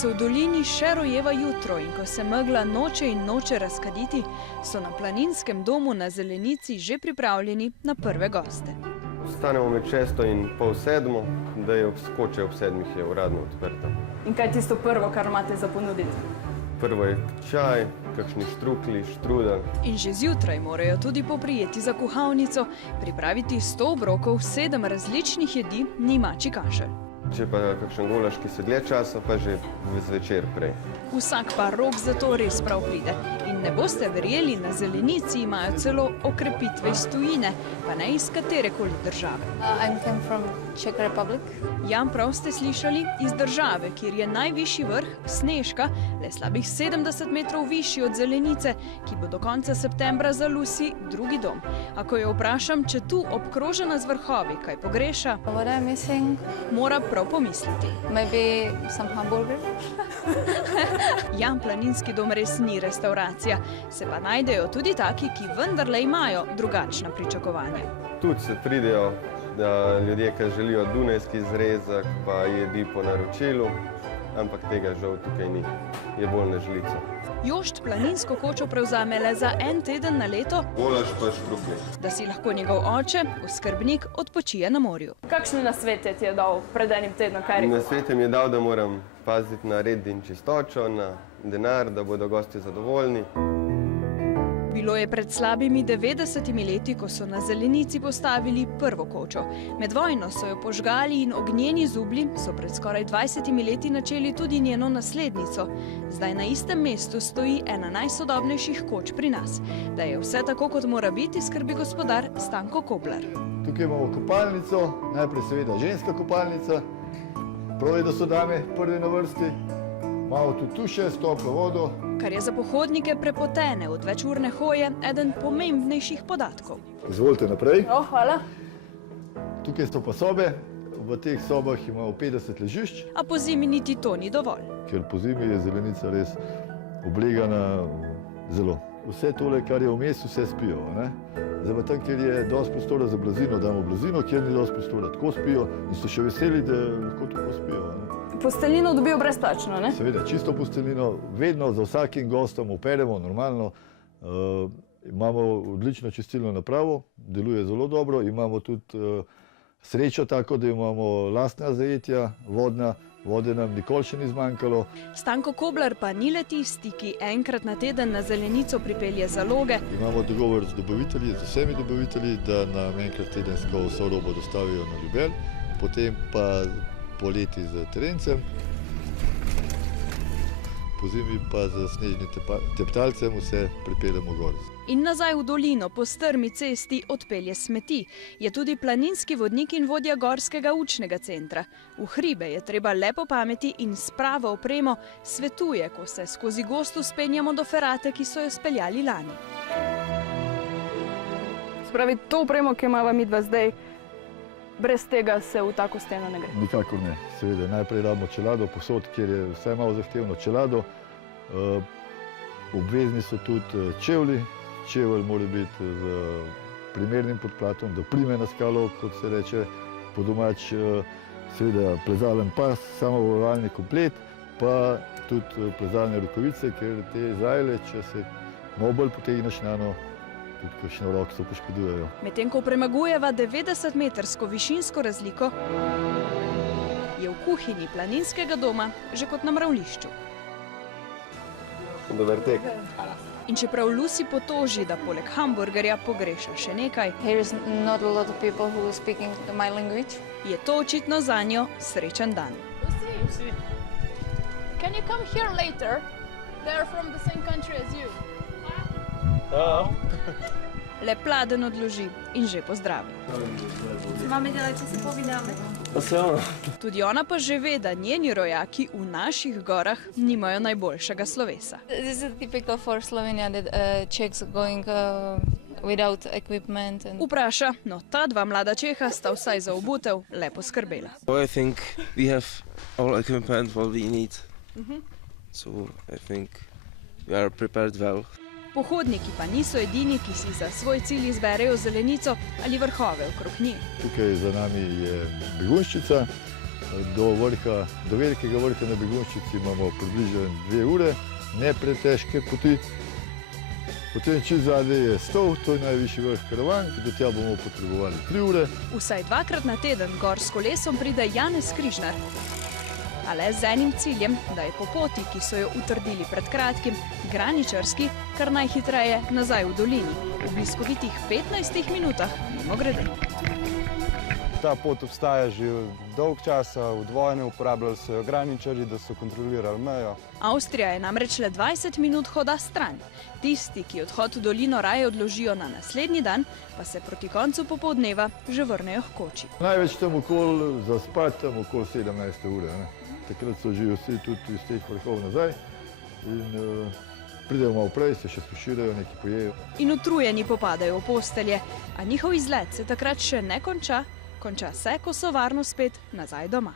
se v dolini še rojeva jutro in ko se megla noče in noče razkaditi, so na planinskem domu na Zelenici že pripravljeni na prve goste. Vstanemo med 6 in pol 7, da je skoče ob 7 je uradno odprta. In kaj je tisto prvo, kar imate za ponuditi? Prvo je čaj, kakšni štrukli, štrudel. In že zjutraj morajo tudi poprijeti za kuhalnico, pripraviti 100 obrokov, 7 različnih jedi, ni mačji kašelj. Če pa kakšen golaž, ki se dlje časa, pa že zvečer prej. Vsak pa rok za to res prav pride. In ne boste verjeli, na Zelenici imajo celo okrepitve iz tujine, pa ne iz katerekoli države. I came from Czech Republic. Jan, prav ste slišali, iz države, kjer je najvišji vrh, Snežka, le slabih 70 metrov višji od Zelenice, ki bo do konca septembra za Lucy drugi dom. A ko jo vprašam, če tu obkrožena z vrhovi kaj pogreša, What I'm missing? mora prav pomisliti. Maybe some hamburger. Jan, planinski dom res ni restauracija, se pa najdejo tudi taki, ki vendarle imajo drugačna pričakovanja. Tudi se pridejo ljudje, ki želijo dunajski zrezek, pa jedi po naročilu, ampak tega žal tukaj ni, je bolj na žlico. Jošt planinsko kočo prevzame le za en teden na leto, Golaž pa štrukli. da si lahko njegov oče, oskrbnik, odpočije na morju. Kakšne nasvete ti je dal pred enim tednom? Kaj je rekel? Na svetu mi je dal, da moram paziti na red in čistočo, na denar, da bodo gosti zadovoljni. Bilo je pred slabimi 90 leti, ko so na Zelenici postavili prvo kočo. Med vojno so jo požgali in ognjeni zublji so pred skoraj 20 leti načeli tudi njeno naslednico. Zdaj na istem mestu stoji ena najsodobnejših koč pri nas. Da je vse tako, kot mora biti, skrbi gospodar Stanko Koblar. Tukaj imamo kopalnico, najprej seveda ženska kopalnica, prav je, da so dame prve na vrsti, imamo tudi tuše s toplo vodo. Kar je za pohodnike prepotene od večurne hoje eden pomembnejših podatkov. Izvolite naprej. Hvala. Tukaj so pa sobe, v teh sobah imamo 50 ležišč, A po zimi niti to ni dovolj. ker po zimi je Zelenica res oblegana zelo. Vse tole, kar je vmes, vse spijo. Ne? Zdaj pa tam, kjer je dosti prostora za blazino, damo blazino, kjer ni dosti prostora, tako spijo in so še veseli, da lahko tako spijo. Ne? Postelino dobijo brezplačno, ne? Seveda, čisto postelino, vedno za vsakim gostom operemo normalno. Imamo odlično čistilno napravo, deluje zelo dobro, imamo tudi srečo tako, da imamo lastna zajetja, vode nam nikoli še ni zmanjkalo. Stanko Koblar pa ni le tisti, ki enkrat na teden na Zelenico pripelje zaloge, Imamo dogovor z dobavitelji, z vsemi dobavitelji, da nam enkrat tedensko vso robo dostavijo na Ljubelj, potem pa poleti z terencem, pozimi pa z snežnim teptalcem vse pripeljemo gor. in nazaj v dolino po strmi cesti odpelje smeti. Je tudi planinski vodnik in vodja gorskega učnega centra. V hribe je treba le po pameti in s pravo opremo, svetuje, ko se skozi gozd vzpenjamo do ferate, ki so jo speljali lani. Spravi, to opremo, ki imava midva zdaj, brez tega se v tako steno ne gre. Nikakor ne. Seveda, najprej rabimo čelado, posod, kjer je vse malo zahtevno čelado. Obvezni so tudi čevlji. Čevelj mora biti z primernim podplatom, da prime na skalo, kot se reče po domač. Seveda plezalen pas, samovarovalni komplet, pa tudi plezalne rokavice, ker te zajle, če se malo bolj potegneš nano, tudi kakšno roko se poškodujejo. Medtem ko premagujeva 90-metrsko višinsko razliko, je v kuhinji planinskega doma že kot na mravlišču. Dober tek. In čeprav Lucy potoži, da poleg hamburgerja pogreša še nekaj, Here is not a lot of people who are speaking my language. je to očitno zanjo srečen dan. Lucy, can you come here later? They're from the same country as you. Le pladen odloži in že pozdravi. Mame, delajte se povidame. Tudi ona pa že ve, da njeni rojaki v naših gorah nimajo najboljšega slovesa. This is typical for Slovenia that Czechs going without equipment. And Vpraša, no ta dva mlada Čeha sta vsaj za obutev le poskrbela. I think we have all equipment what we need. So I think we are prepared well. Pohodniki pa niso edini, ki si za svoj cilj izberejo zelenico ali vrhove okrog nje. Tukaj za nami je begunščica, Do velikega vrha na Begunjščici imamo približno 2 ure, ne pretežke poti. Potem čez zadnje je Stol, to je najvišji vrh Karavank, do tja bomo potrebovali 3 ure. Vsaj 2-krat na teden gor s kolesom pride Janez Križnar. A le z enim ciljem, da je po poti, ki so jo utrdili pred kratkim, graničarski, kar najhitreje nazaj v dolini. V bliskovitih 15 minutah mimogrede. Ta pot obstaja že dolg časa, od vojne uporabljali so jo graničarji, da so kontrolirali mejo. Avstrija je namreč le 20 minut hoda stran. Tisti, ki odhod v dolino raje odložijo na naslednji dan, pa se proti koncu popoldneva že vrnejo h koči. Največ tam okoli zaspati, tam okoli 17 ure. Takrat so že vsi tudi iz teh vrhov nazaj in pridejo malo prej, se še stuširajo, nekaj pojejo. In utrujeni popadajo v postelje, a njihov izlet se takrat še ne konča, konča se, ko so varno spet nazaj doma.